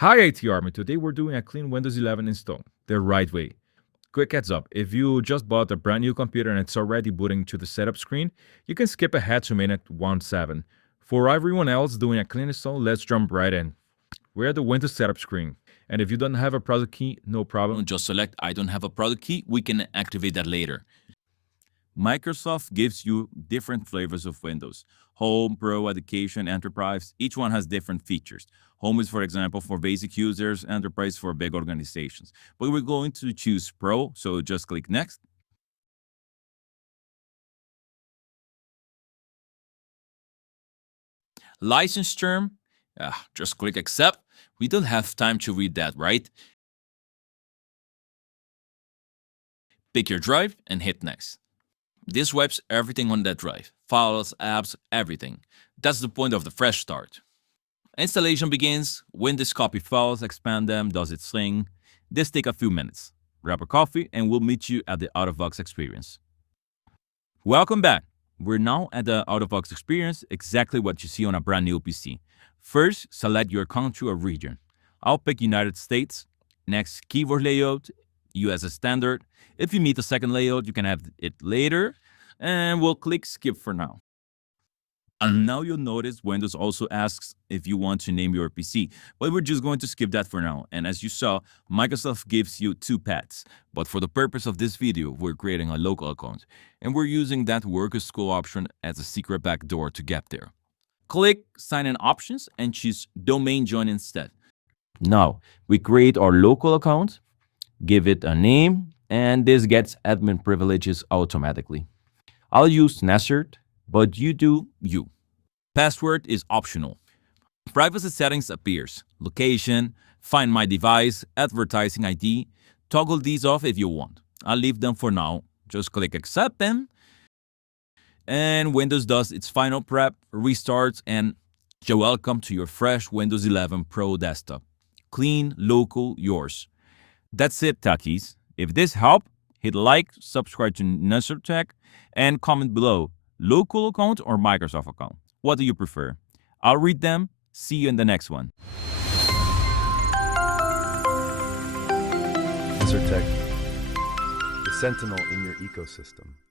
Hi IT Army, today we're doing a clean Windows 11 install, the right way. Quick heads up, if you just bought a brand new computer and it's already booting to the setup screen, you can skip ahead to minute 17. For everyone else doing a clean install, let's jump right in. We're at the Windows setup screen, and if you don't have a product key, no problem. Just select I don't have a product key. We can activate that later. Microsoft gives you different flavors of Windows. Home, Pro, Education, Enterprise. Each one has different features. Home is, for example, for basic users, Enterprise for big organizations. But we're going to choose Pro, so just click Next. License term, just click Accept. We don't have time to read that, right? Pick your drive and hit Next. This wipes everything on that drive. Files, apps, everything. That's the point of the fresh start. Installation begins. Windows copy files, expand them, does its thing. This takes a few minutes. Grab a coffee and we'll meet you at the out-of-box experience. Welcome back. We're now at the out-of-box experience, exactly what you see on a brand new PC. First, select your country or region. I'll pick United States. Next, keyboard layout, US standard. If you meet the second layout, you can have it later. And we'll click skip for now. And now you'll notice Windows also asks if you want to name your PC, but we're just going to skip that for now. And as you saw, Microsoft gives you two paths. But for the purpose of this video, we're creating a local account. And we're using that work or school option as a secret backdoor to get there. Click Sign In Options and choose Domain Join instead. Now, we create our local account, give it a name, and this gets admin privileges automatically. I'll use Nesert, but you do you. Password is optional. Privacy settings appears. Location, find my device, advertising ID. Toggle these off if you want. I'll leave them for now. Just click accept them. And Windows does its final prep, restarts, and you're welcome to your fresh Windows 11 Pro desktop. Clean, local, yours. That's it, techies. If this helped, hit like, subscribe to Nestor Tech, and comment below, local account or Microsoft account. What do you prefer? I'll read them. See you in the next one. Tech, the sentinel in your ecosystem.